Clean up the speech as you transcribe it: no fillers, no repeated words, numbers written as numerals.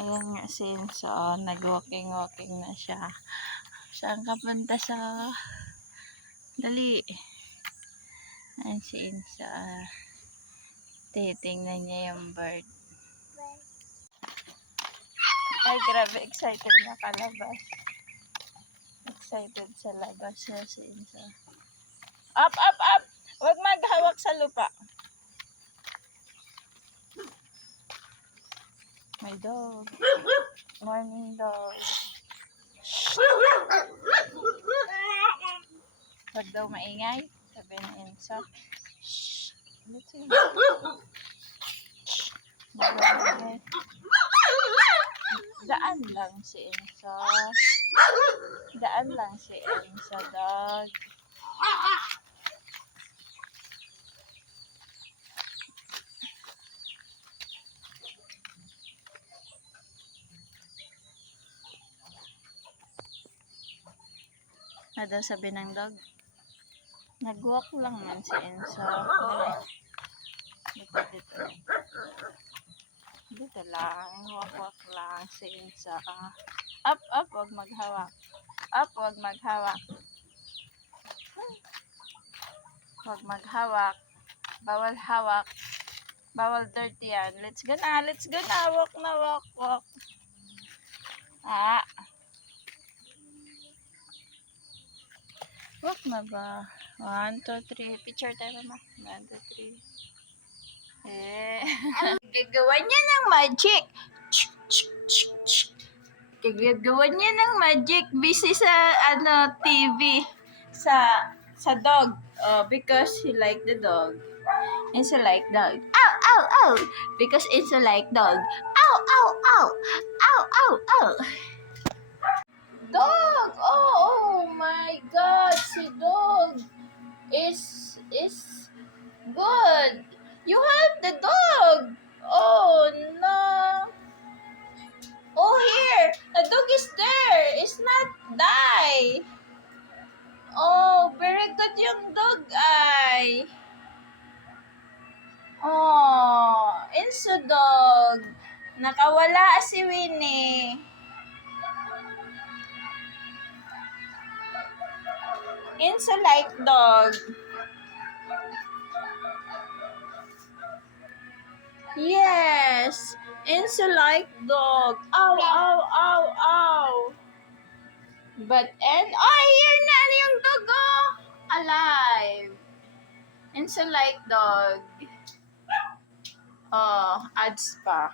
Ayan nga si Enzo, nag-walking-walking na siya. Saan ka punta sa... Dali. Ayan si Enzo. Titingnan niya yung bird. Ay, grabe, excited na kalabas. Excited sa labas niya si Enzo. Up, up, up! Huwag maghawak sa lupa. My dog. Morning dog. Huwag daw maingay. Sabi ni Enzo. Shh. Let's see. Daan lang si Enzo. Daan lang si Enzo, dog. Ano daw sabi ng dog? Nag-walk lang man si Enzo. Dito, dito. Dito lang. Walk-walk lang si Enzo. Up, up. Huwag maghawak. Up, huwag maghawak. Huwag maghawak. Bawal hawak. Bawal dirty yan. Let's go na. Let's go na. Walk na, walk, walk. Walk na ba? 1, 2, 3. Picture tayo, mama. 1, 2, 3. Gagawa niya ng magic. Gagawa niya ng magic. Busy sa TV. Sa dog. Because he like the dog. It's a like dog. Ow, ow, ow. Because it's a like dog. Ow, ow, ow. Ow, ow, ow. Dog! Oh my God! Si dog is good. You have the dog. Oh no. Oh here, the dog is there. It's not die. Oh, very good yung dog ay. Oh, Enzo dog. Nakawala si Winnie. Enzo like dog. Yes, Enzo like dog. Ow, ow, ow, ow. But here na yung dog, oh. Alive. Enzo like dog. Oh, ads pa.